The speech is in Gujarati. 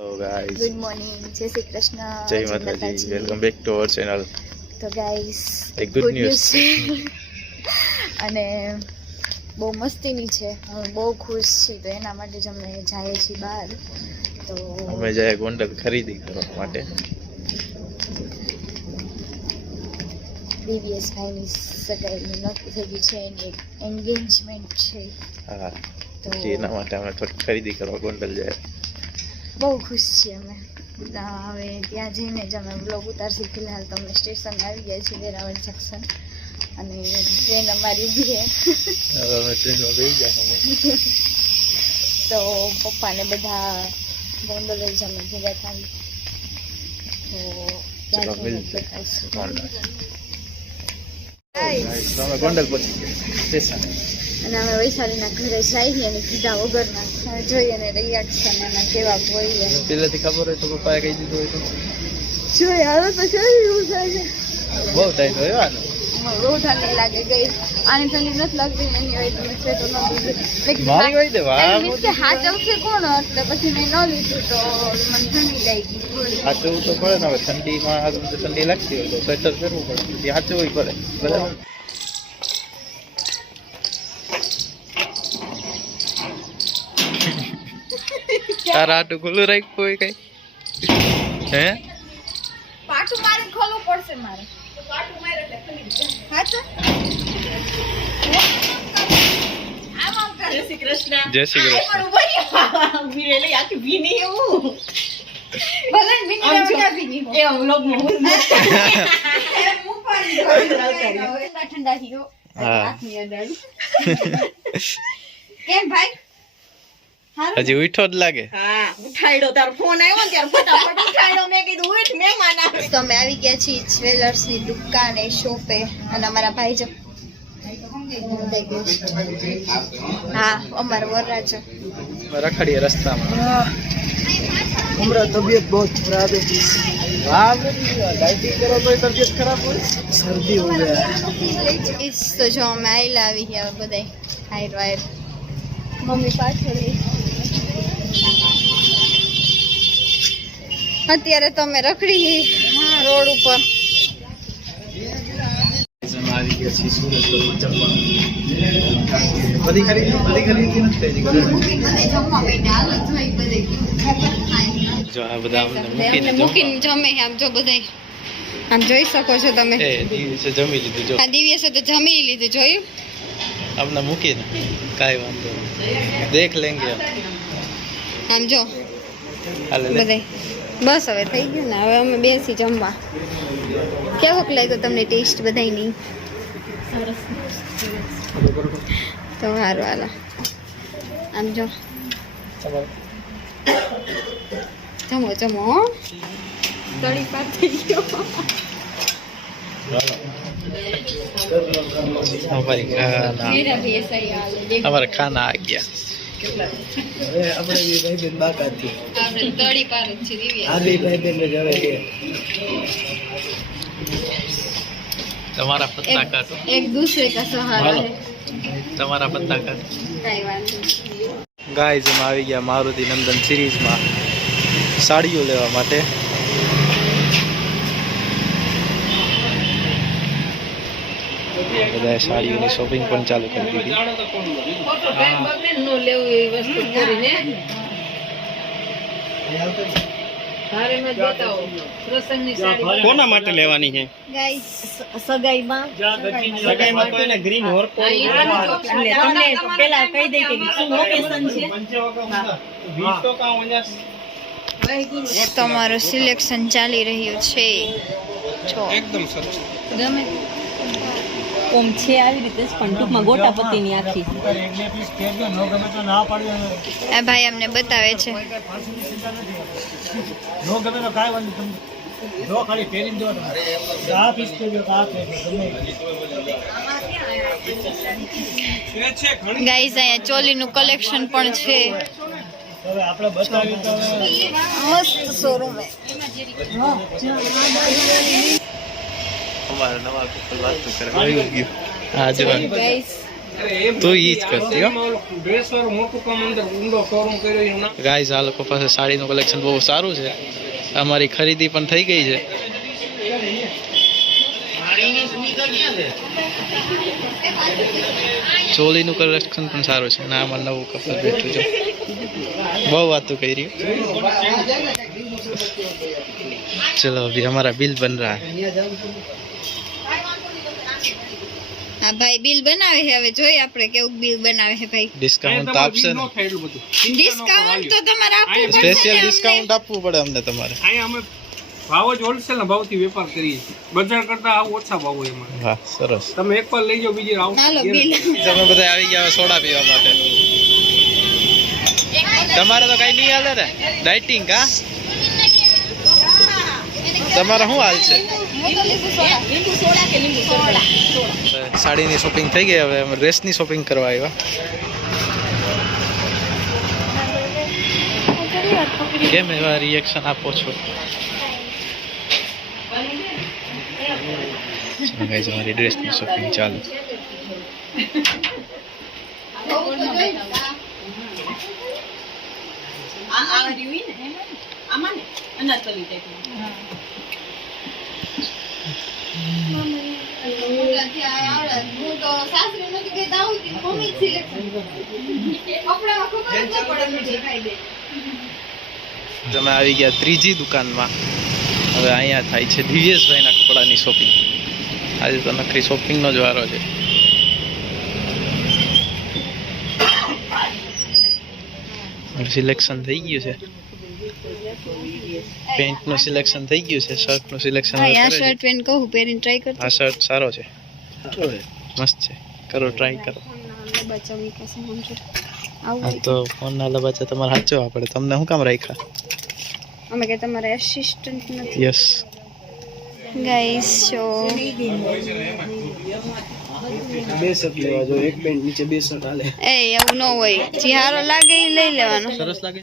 તો ગાઈઝ ગુડ મોર્નિંગ જય શ્રી કૃષ્ણ જય માતાજી welcome back to our channel તો ગાઈસ એક ગુડ ન્યૂઝ અને બહુ મસ્તીની છે. હું બહુ ખુશ છું તો એના માટે જ અમે જઈએ છીએ બહાર. તો અમે જઈએ ગોંડલ ખરીદી કરવા માટે. ડીવીએસ ભાઈની સગાઈની નક્કી થઈ ગઈ છે. એની એન્ગેજમેન્ટ છે. હા. તો એના માટે અમે થોડી ખરીદી કરવા ગોંડલ જાય બહુ ખુશ છીએ અમે. તો હવે ત્યાં જઈને જ અમે બ્લોગ ઉતારશી. ફિલહાલ તો અમે સ્ટેશન આવી ગયા છીએ વેરાવળ જંકશન અને ટ્રેન અમારી ઊભી છે. હવે અમે ટ્રેનમાં બેસી ગયા અમે તો પપ્પાને બધા ગોંડલ જ અમે ભેગા થાય. તો ચલો ત્યાં જઈને મિલતે બતાવીશું. ગોંડલ. Guys, Guys, તો અમે ગોંડલ પહોંચી ગયા સ્ટેશન અને અમે વૈશાલીના ઘરે જઈએ અને કીધા વગરના જોઈએ અને રિએક્શન એના કેવા હોય એમ. પહેલેથી ખબર હોય તો પપ્પાએ કહી દીધું હોય તો. જોઈએ હાલો તો કેવી એવું થાય છે. બહુ ટાઈમ હોય બહુ ઠંડી લાગે ગઈ. આની ઠંડી નથી લાગતી એની હોય છે તો ન મારી હોય વાહ કે હાચવશે કોણ? એટલે પછી મેં ન લીધું તો મને ઠંડી લાગી સાચવવું તો પડે ને હવે ઠંડીમાં ઠંડી લાગતી હોય તો સ્વેટર પહેરવું પડે. સાચવવું પડે બરાબર? તારા આટું ખુલ્લું રાખ્યું હોય કઈ? હે? પાછું મારે ખોલવું પડશે મારે. હા તો. આમ આમ કર. જય શ્રી કૃષ્ણ ભલે ઠંડા મિની રમતા કેમ નહીં હજી ઉઠો જ લાગે. અમે આવી ગયા છીએ જ્વેલર્સની દુકાને શોપે અને અમારા ભાઈ જો હા અમાર વરરાજો. રખડીએ રસ્તામાં. હમણાં તબિયત બહુ ખરાબ શરદી હો ગયા. તો જો અમે આઈ લાવી ગયા બધા હાઈર વાયર. મમ્મી પાછળ થઈ તમે રખડી બધા રોડ મૂકીને એમને મૂકીને જમે આમ જો બધા આમ જોઈ શકો છો તમે. જમી લીધું આ દિવ્યસે તો જમી લીધું જોયું? અમને મૂકીને. કાંઈ વાંધો દેખ લેંગે. આમ. જો. બધાય. બસ હવે થઈ ગયું ને હવે અમે બેસી જમવા. કેવોક લાગ્યો તમને ટેસ્ટ બધાયની? તો સારું હાલો. આમ જો. જમો જમો હો. તળી થઈ ગયો. અમારે ખાના અમારા આ ગયા. હવે આપણે બી ભાઈ બેન બાકાતથી આપણે તળી પાર છે દિવ્યા. આ બી ભાઈ બેન જ હવે છે. તમારા પત્તા કાટો એક દૂસરે કા સહારા હે. તમારા પત્તા કાટો કાઈ વાંધો ગાઈઝ અમે આવી ગયા મારુતિ નંદન સિરીઝમાં. સાડીઓ લેવા માટે. બધા સાડીઓની શોપિંગ પણ ચાલુ કરી દીધી. કોના માટે લેવાની છે? સગાઈમાં. સગાઈમાં. તો એને ગ્રીન હોર તમને પેલા કહી દઈ કે શું લોકેશન છે? તમારું સિલેક્શન ચાલી રહ્યું છે. જો. એકદમ સરસ. ગમે. ઓમ છે આવી રીતે જ પણ ટૂંકમાં ગોટાપતિની આખી. આ ભાઈ અમને બતાવે છે. ગાઈઝ અહીંયા ચોલીનું કલેક્શન પણ છે. હવે આપણે બતાવ્યું મસ્ત શોરૂમ અમારા નવા કપલ વાત કરે આવી ગયું. હા જો તો ઈ જ કરતી ગાઈઝ આ લોકો પાસે સાડીનું કલેક્શન બહુ સારું છે. અમારી ખરીદી પણ થઈ ગઈ છે? ચોલીનું કલેક્શન પણ સારું છે. ના આમાં નવું કપડ બેઠું છે. બહુ વાતો કરી ચલો અભી અમારા બિલ બન રહા હા. ભાઈ બિલ બનાવે છે. હવે જોઈએ આપણે કેવું બિલ બનાવે છે ભાઈ. ડિસ્કાઉન્ટ આપશે ને. ડિસ્કાઉન્ટ તો તમારે આપવું સ્પેશિયલ ડિસ્કાઉન્ટ આપવું પડે અમને તમારે. અહીંયા અમે ભાવ જ હોલસેલ ના ભાવથી વેપાર કરીએ છીએ. બજાર કરતા આવું ઓછા ભાવ હોય અમારે હા સરસ. તમે એક વાર લઈ જાઓ બીજી હાલો તમે બધા આવી ગયા હવે સોડા પીવા માટે. તમારે તો કઈ નહીં હાલે ને? ડાયટિંગ કા તમારે શું હાલ છે? લીંબુ સોડા કે લીંબુ સોડા સાડીની શોપિંગ થઈ ગઈ હવે. અમે ડ્રેસની શોપિંગ કરવા આવ્યા. કેમ એવા રિએક્શન આપો છો ગાઈઝ અમારી ડ્રેસની શોપિંગ ચાલુ આ આ રહ્યું ને આમાં ને અનારકલી ટાઈપનું હું તો સાસરી નથી ગઈ દાઉ થી મમ્મી સિલેક્શન કપડામાં ખબર જ ન અમારી ડ્રેસની શોપિંગ ચાલુ તમે આવી ગયા ત્રીજી દુકાનમાં. હવે અહીંયા થાય છે દિવ્યેશભાઈના કપડાની શોપિંગ આજે તો નકરી શોપિંગનો જ વારો છે. સિલેક્શન થઈ ગયું છે. પેન્ટનું સિલેક્શન થઈ ગયું છે શર્ટનું સિલેક્શન આ શર્ટ પેન્ટ કહું પહેરીને ટ્રાય કરતો. આ શર્ટ સારો છે. મસ્ત છે. કરો ટ્રાય કરો. આ આવું તો ફોનના લબાચા તમારે સાચવવા પડે. તમને શું કામ રાખ્યા? અમે કે તમારા એસિસ્ટન્ટ નથી. યસ ગાઈસ શો બે શર્ટ લેવા જો એક પેન્ટ નીચે બે હાલે. એ એવું ન હોય. જે હારો લાગે એ લઈ લેવાનો. સરસ લાગે.